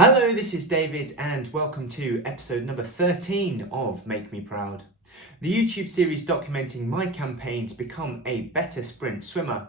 Hello, this is David and welcome to episode number 13 of Make Me Proud, the YouTube series documenting my campaign to become a better sprint swimmer.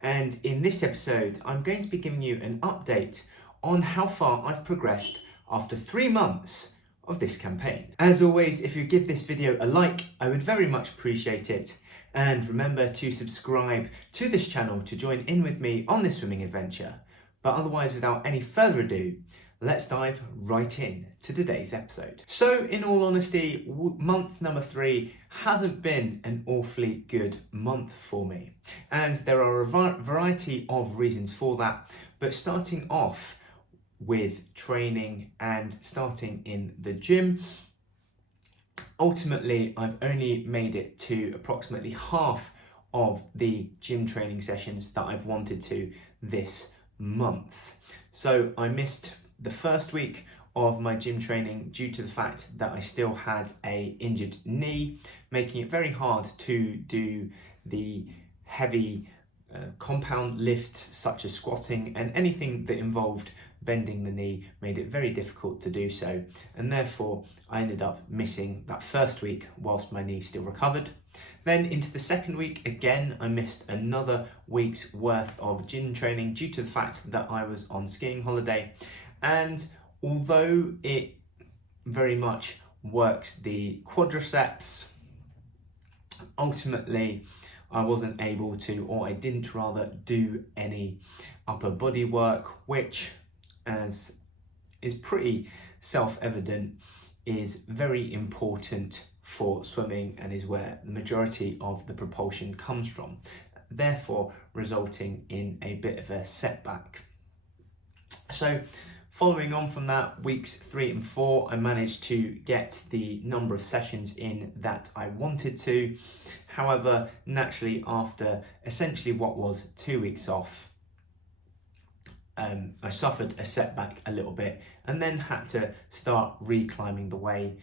And in this episode, I'm going to be giving you an update on how far I've progressed after 3 months of this campaign. As always, if you give this video a like, I would very much appreciate it. And remember to subscribe to this channel to join in with me on this swimming adventure. But otherwise, without any further ado, let's dive right in to today's episode. So in all honesty, month number 3 hasn't been an awfully good month for me. And there are a variety of reasons for that, but starting off with training and starting in the gym, ultimately I've only made it to approximately half of the gym training sessions that I've wanted to this month. So I missed the first week of my gym training due to the fact that I still had an injured knee, making it very hard to do the heavy compound lifts such as squatting, and anything that involved bending the knee made it very difficult to do so, and therefore I ended up missing that first week whilst my knee still recovered. Then into the second week, again I missed another week's worth of gym training due to the fact that I was on skiing holiday. And although it very much works the quadriceps, ultimately I wasn't able to, or I didn't rather, do any upper body work, which, as is pretty self-evident, is very important for swimming and is where the majority of the propulsion comes from, therefore resulting in a bit of a setback. So following on from that, weeks 3 and 4, I managed to get the number of sessions in that I wanted to. However, naturally, after essentially what was 2 weeks off, I suffered a setback a little bit and then had to start reclimbing the way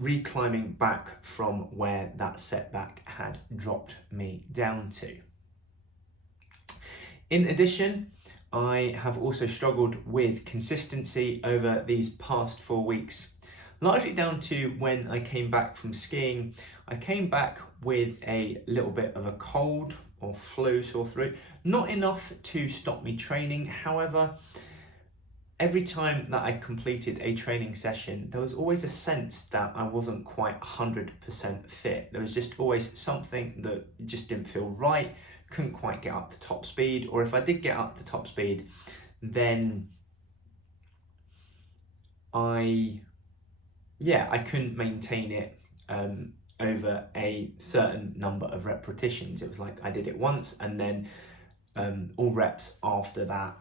reclimbing back from where that setback had dropped me down to. In addition, I have also struggled with consistency over these past 4 weeks, largely down to when I came back from skiing. I came back with a little bit of a cold or flu, sore throat, not enough to stop me training. However, every time that I completed a training session, there was always a sense that I wasn't quite 100% fit. There was just always something that just didn't feel right, couldn't quite get up to top speed, or if I did get up to top speed, then I couldn't maintain it over a certain number of repetitions. It was like I did it once and then all reps after that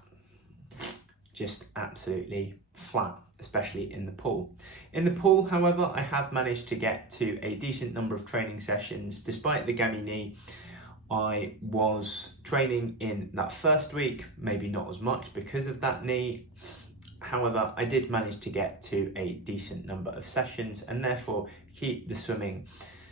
just absolutely flat, especially in the pool. In the pool, however, I have managed to get to a decent number of training sessions. Despite the gammy knee, I was training in that first week, maybe not as much because of that knee. However, I did manage to get to a decent number of sessions and therefore keep the swimming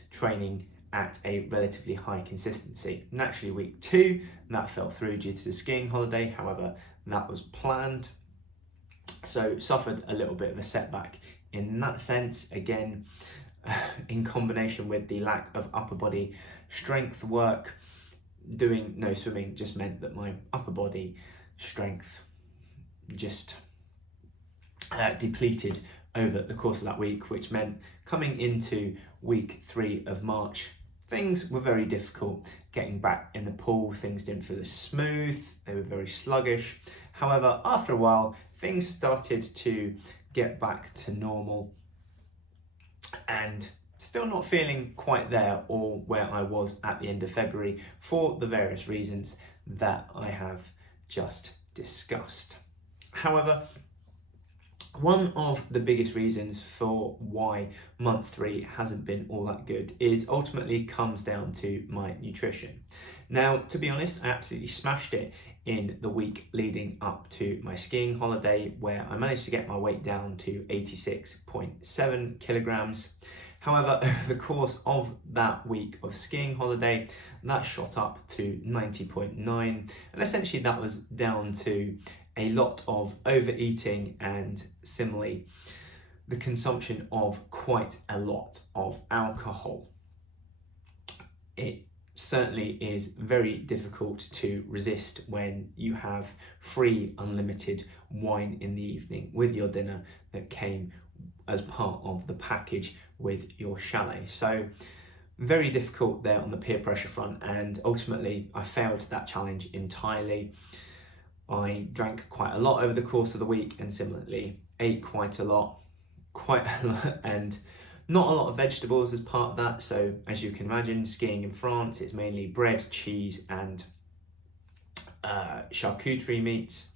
training at a relatively high consistency. Naturally, week 2, that fell through due to the skiing holiday. However, that was planned. So suffered a little bit of a setback in that sense. Again, in combination with the lack of upper body strength work, doing no swimming just meant that my upper body strength just depleted over the course of that week, which meant coming into week 3 of March, things were very difficult getting back in the pool. Things didn't feel as smooth, they were very sluggish. However, after a while, things started to get back to normal, and still not feeling quite there or where I was at the end of February for the various reasons that I have just discussed. However, one of the biggest reasons for why month 3 hasn't been all that good is ultimately comes down to my nutrition. Now, to be honest, I absolutely smashed it in the week leading up to my skiing holiday, where I managed to get my weight down to 86.7 kilograms. However, over the course of that week of skiing holiday, that shot up to 90.9, and essentially that was down to a lot of overeating and similarly the consumption of quite a lot of alcohol. It certainly is very difficult to resist when you have free unlimited wine in the evening with your dinner that came as part of the package with your chalet. So very difficult there on the peer pressure front, and ultimately I failed that challenge entirely. I drank quite a lot over the course of the week and similarly ate quite a lot, and not a lot of vegetables as part of that. So as you can imagine, skiing in France, it's mainly bread, cheese and charcuterie meats.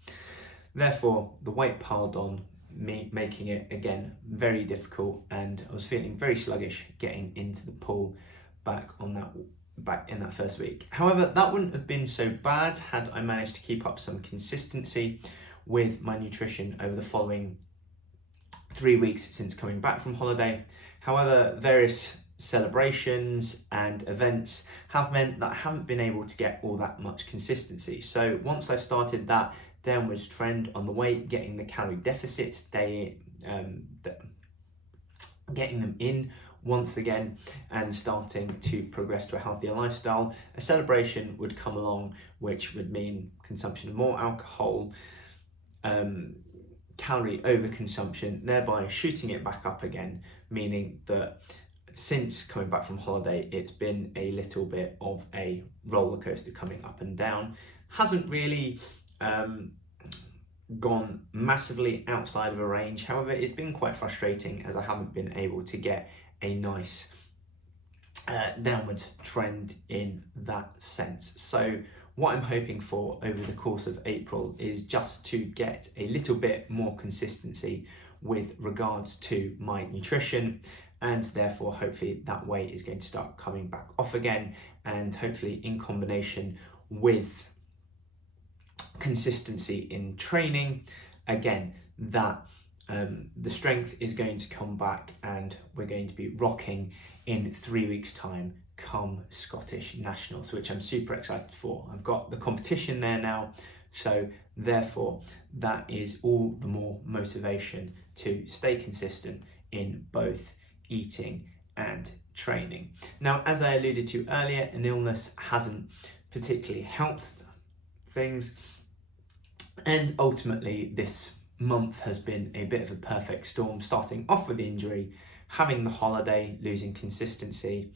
Therefore, the weight piled on me, making it again very difficult, and I was feeling very sluggish getting into the pool back in that first week. However, that wouldn't have been so bad had I managed to keep up some consistency with my nutrition over the following 3 weeks since coming back from holiday. However, various celebrations and events have meant that I haven't been able to get all that much consistency. So once I've started that downwards trend on the weight, getting the calorie deficits getting them in once again and starting to progress to a healthier lifestyle, a celebration would come along, which would mean consumption of more alcohol, calorie overconsumption, thereby shooting it back up again, meaning that since coming back from holiday, it's been a little bit of a roller coaster coming up and down. Hasn't really gone massively outside of a range. However, it's been quite frustrating as I haven't been able to get a nice downwards trend in that sense. So what I'm hoping for over the course of April is just to get a little bit more consistency with regards to my nutrition, and therefore hopefully that weight is going to start coming back off again, and hopefully in combination with consistency in training, again, that the strength is going to come back and we're going to be rocking in 3 weeks' time come Scottish Nationals, which I'm super excited for. I've got the competition there now, so therefore that is all the more motivation to stay consistent in both eating and training. Now, as I alluded to earlier, an illness hasn't particularly helped things, and ultimately this month has been a bit of a perfect storm, starting off with the injury, having the holiday, losing consistency,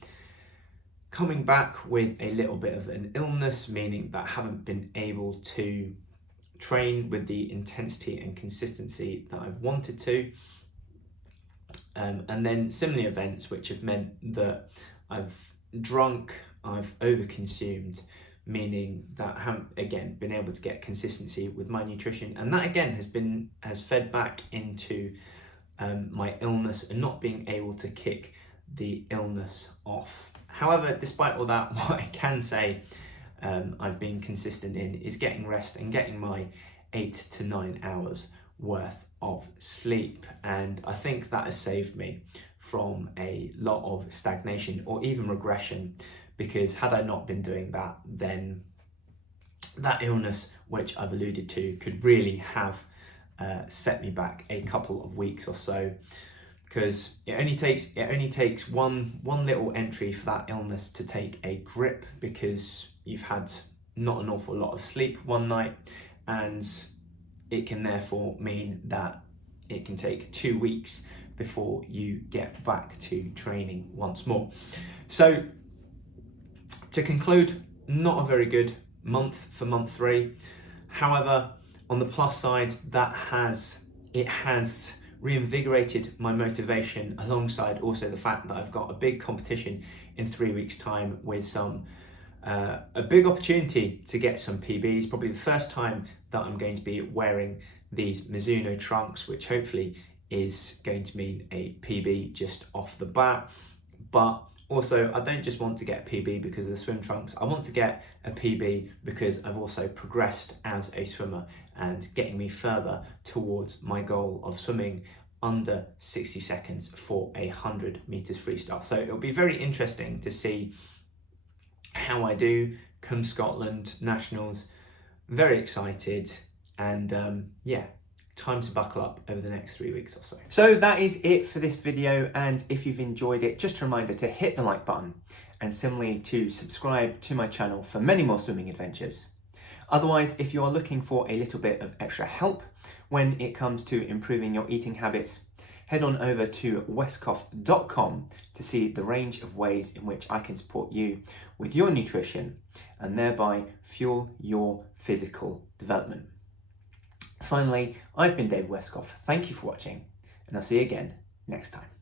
coming back with a little bit of an illness, meaning that I haven't been able to train with the intensity and consistency that I've wanted to. And then similar events which have meant that I've drunk, I've overconsumed, meaning that I haven't again been able to get consistency with my nutrition, and that again has fed back into my illness and not being able to kick the illness off. However, despite all that, what I can say I've been consistent in is getting rest and getting my 8 to 9 hours worth of sleep, and I think that has saved me from a lot of stagnation or even regression, because had I not been doing that, then that illness, which I've alluded to, could really have set me back a couple of weeks or so, because it only takes one little entry for that illness to take a grip, because you've had not an awful lot of sleep one night, and it can therefore mean that it can take 2 weeks before you get back to training once more. So to conclude, not a very good month for month 3. However, on the plus side, it has reinvigorated my motivation, alongside also the fact that I've got a big competition in 3 weeks' time with a big opportunity to get some PBs. Probably the first time that I'm going to be wearing these Mizuno trunks, which hopefully is going to mean a PB just off the bat. But also, I don't just want to get a PB because of the swim trunks. I want to get a PB because I've also progressed as a swimmer and getting me further towards my goal of swimming under 60 seconds for 100 meters freestyle. So it'll be very interesting to see how I do come Scotland Nationals. Very excited. And yeah, time to buckle up over the next 3 weeks or so. So that is it for this video, and if you've enjoyed it, just a reminder to hit the like button, and similarly to subscribe to my channel for many more swimming adventures. Otherwise, if you are looking for a little bit of extra help when it comes to improving your eating habits, head on over to westcough.com to see the range of ways in which I can support you with your nutrition and thereby fuel your physical development. Finally, I've been Dave Westcough. Thank you for watching, and I'll see you again next time.